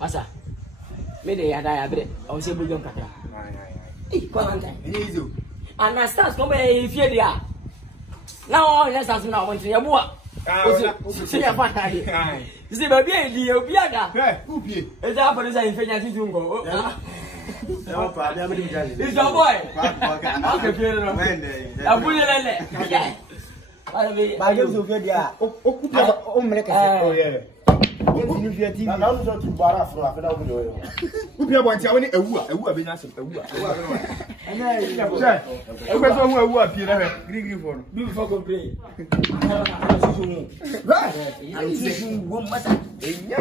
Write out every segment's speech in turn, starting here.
Asa. Me de ya da ya bre. O se bu jom kakra. Quarantine. Easy. And I start come e fie dia. Now let's ask now want ya bua. See ya fa ta di. See ba bia di obi aga. Who pay? E ja for say infenya ti tungo. No problem, I'm going It's your boy. Okay, no. Abuli lele. Ba je so fe dia. O mreka. Oh yeah. Continue via TV. Na no so to bara for afa na obi yo. Who pay want ya woni ewu be nya sem ewu. Anya yi. E ko so hu ewu apie na he. Green for no. Before complain.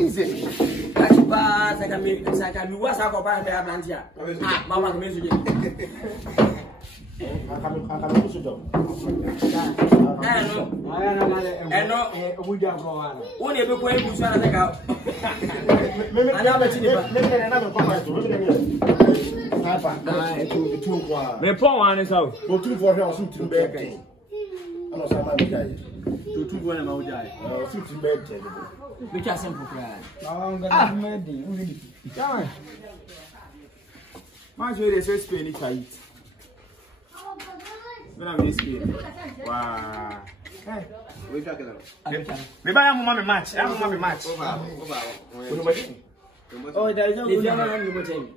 Easy. Kachipa saka mi wasa ko ba ba brandia. Ah, mama ko mezu je. Akame so job. Eno obuja ko wana. Woni ebe ko ebu so na saka. Me Ana ba chini ba. Me na me papa to. Tu kwa. Me pon wan is out. O tu for here o su tu be kan. Ano sama me jai. Tu go na ma ujai. O su tu be je. Be cha simple cry. Na me di uli. Come on. Mas we dey Spain it fight. When I'm Spain. Wow. Hey, we talk about. Me buy am mama match. Am mama match. Oh, there is no If you are not number 10.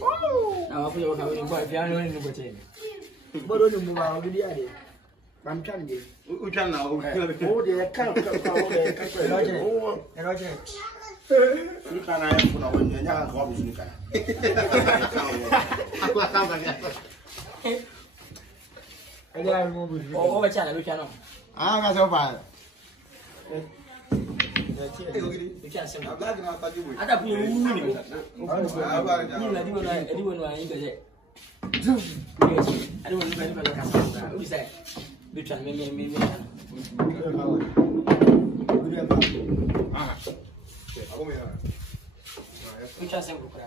Oh. Now I put your account in for if you are not number 10. Bodo ni mu ba obi ade. Bam chan de. U chan na o. O de kan o de kan ko loje. E loje. Ni kana ya kuna wanya nya ka obi ni kana. Akwa kama ya. E de mu bu. Oh, over channel, we cannot. Ah, ga so fa. You can't say that. Ada punya wuni ni. Ni lah di mana ini kerja. Ada mana kasar. Bisa. Bicara me. Ah. Aku me. Bicara saya bukan.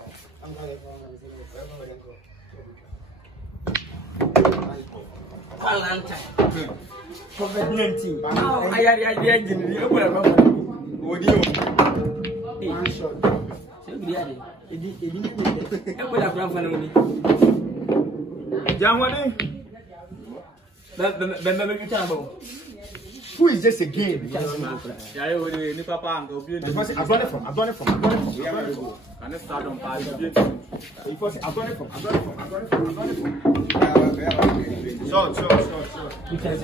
Valentine. COVID-19. Ayah jadi apa lah? Odio. Saya beli ada. Ini. Apa lah kurang fana ni? Jangan ni. Benda bicara apa? Who is this again? Ya yo ni papa ang obi ni. I've done it from. Can start on pa. So. Bicara.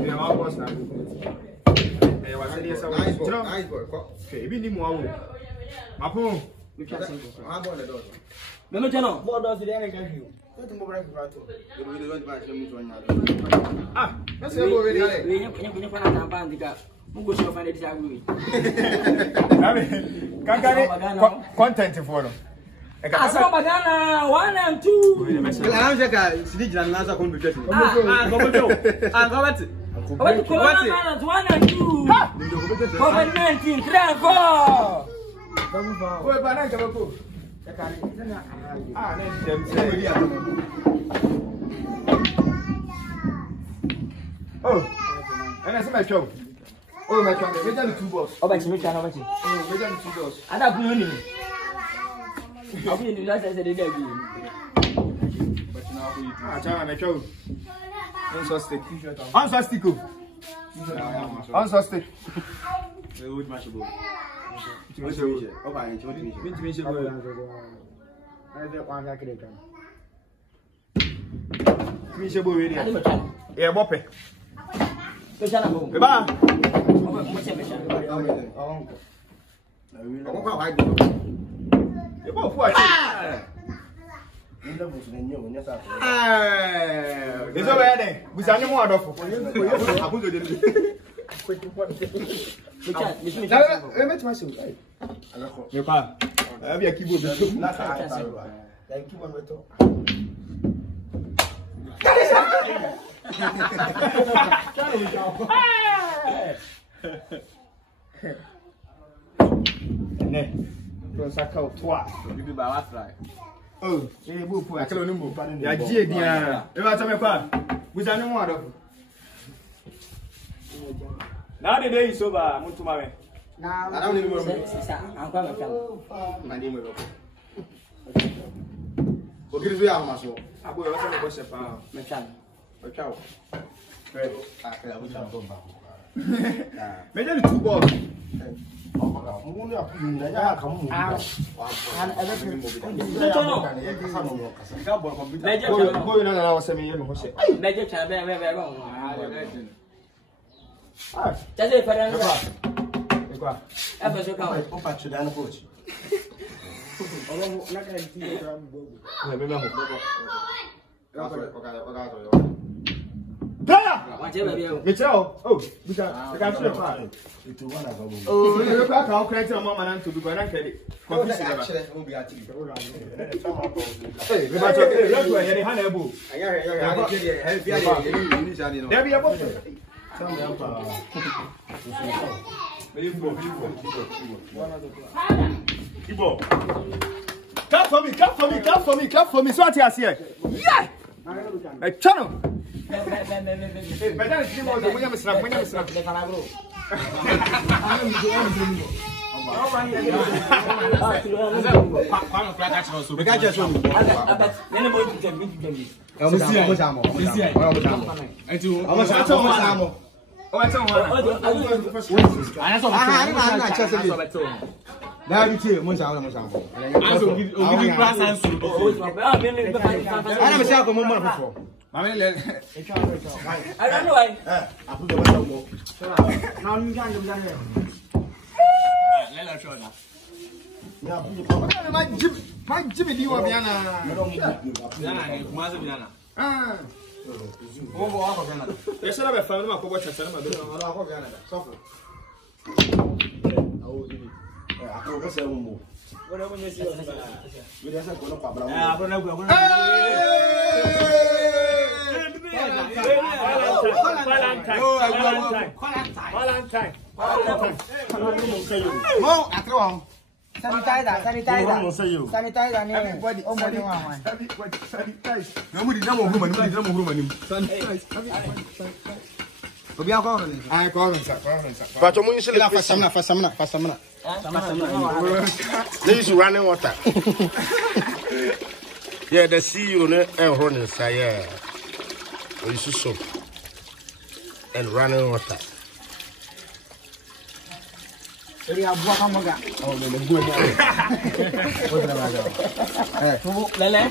Yeah, I was now. Nice boy. Okay, ibi ni mu awo. Mapo. Bicara. Ma bo le do. Memo jano. Bodo si de na kan hiu. Ah, let's go over there. Punya fana tampan tiga. Mungkin siapa fana di jago. Kankane content for no. Asal bagana 1 and 2. Ala mjaka sidi jina naanza kwa mbele. Ngomoto. Ngomati. Ngomati corona 1 and 2. COVID-19 travel. Babu ba. Oi, bana ngaba ko. Ah, nem dem say. Oh. Ana se show. Oh, my God. We done 2 balls. Obati. We done 2 balls. Ada punya ni. Aku ni dah saya dah lagi. Ah, chama me show. On so stick. Old match ball. Ada macam. Yeah, bope. Macam apa? Eba. Macam. Aku kau hai. Ya bo fu achi. Nda bu se nyo nya sa. Eso be de. Busanye mo adofo. Aku zo de. Macam. Na me tuma su. Me pa. Abi akibo be. Na ka. Dan ki bon beto. Ne. Don saka o toa. Bibi ba wa try. Oh, bu fu akelo ni mo. Ya ji edian. E ba tame pa. Busanye mo adofo. Na de dey so ba muntuma me. Na I don't even remember. I'm coming. My name is okay, we are Maso. I go to the worship. Ciao. Maybe 2 balls. Michelle, oh, we can see the fire. Oh, you got how crazy a mama and to do an credit. Hey, that's why you're Hannibal. There be a book. Clap for me, clap for me, clap for me, clap for me. So what you say? Yeah! A channel. I don't know why. I put the one. Now you can't do that. Let us show now. My Jimmy, do you want Viana? Viana. Ah. Yes, I have a family. I'm going to tell them. Valentine. Sanitizer. Everybody. Oh, my God. Everybody sanitize. Nobody no more room. Sanitize. Obi akọ ọrùn ni. Ai kọ ọrùn sa. But mo yin Fasamina. They use running water. Yeah, the CEO ne running sa yeah. We use soap and running water. Eri abuwa kamoga. Oh, le go mo. Lele.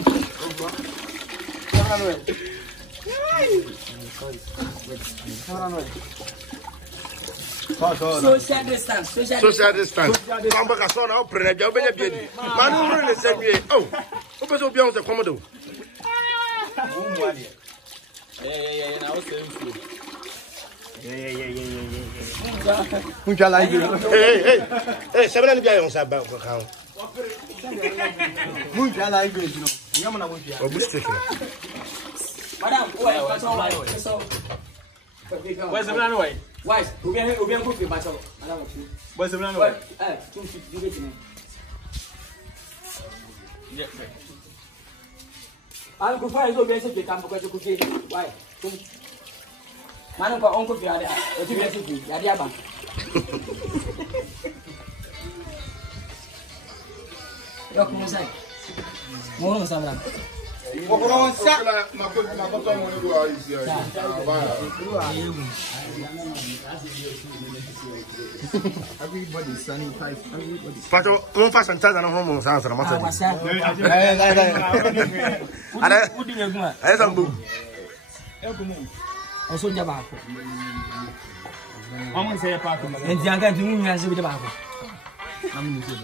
Social distance. Come back as on our prayer. You be bien. Man, you really say bien. Oh, who be so bien on the commando? Yeah. Now say Hey, seven and bien on sa bank account. Madam, where's the man away? Why? Who can cook your battle? Where's the man away? Yeah. I'm going to find you to come to cook. Why? Man, uncle, you are there. What you are Everybody sanitize. But don't fast and tell them home answer. Also, Jabba. I'm going to say a part of it. And the other thing is with the Bible. I'm going to say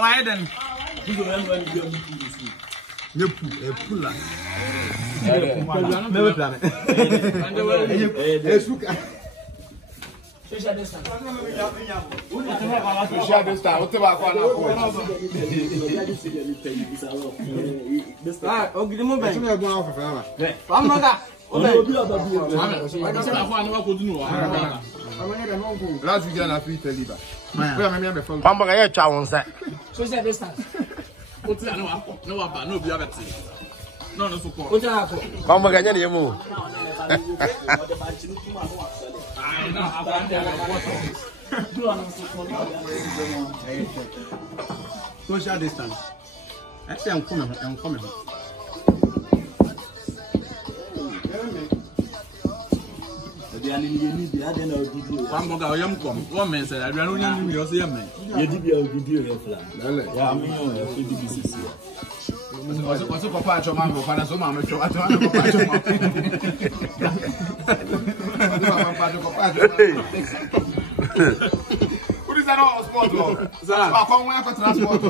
why then? You pull up. Social distance. Last week I free tell you that. Pamba ga ye twa won sa. Social distance. No, be a No, no support. What's up? Come again, you move. Social distance. Actually, I'm coming. Pamboga, I am come. One man said, I don't know you see a man. You did your video, your plan. Yeah, I mean, What's a papa, your man, for so much. What is that all sport? I come where for transport. I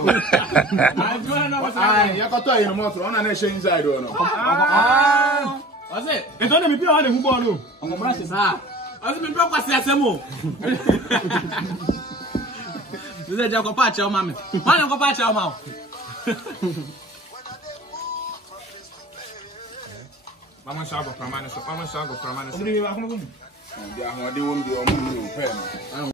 don't know what's I got to you motor on an exchange side. What's it? It's only me on the who born. I'm going to practice. I was in breakfast at Samo. This is a joke of patch, your mammy. Why don't go patch your mouth? Mama Shago from Manus. Mama Shago from Manus.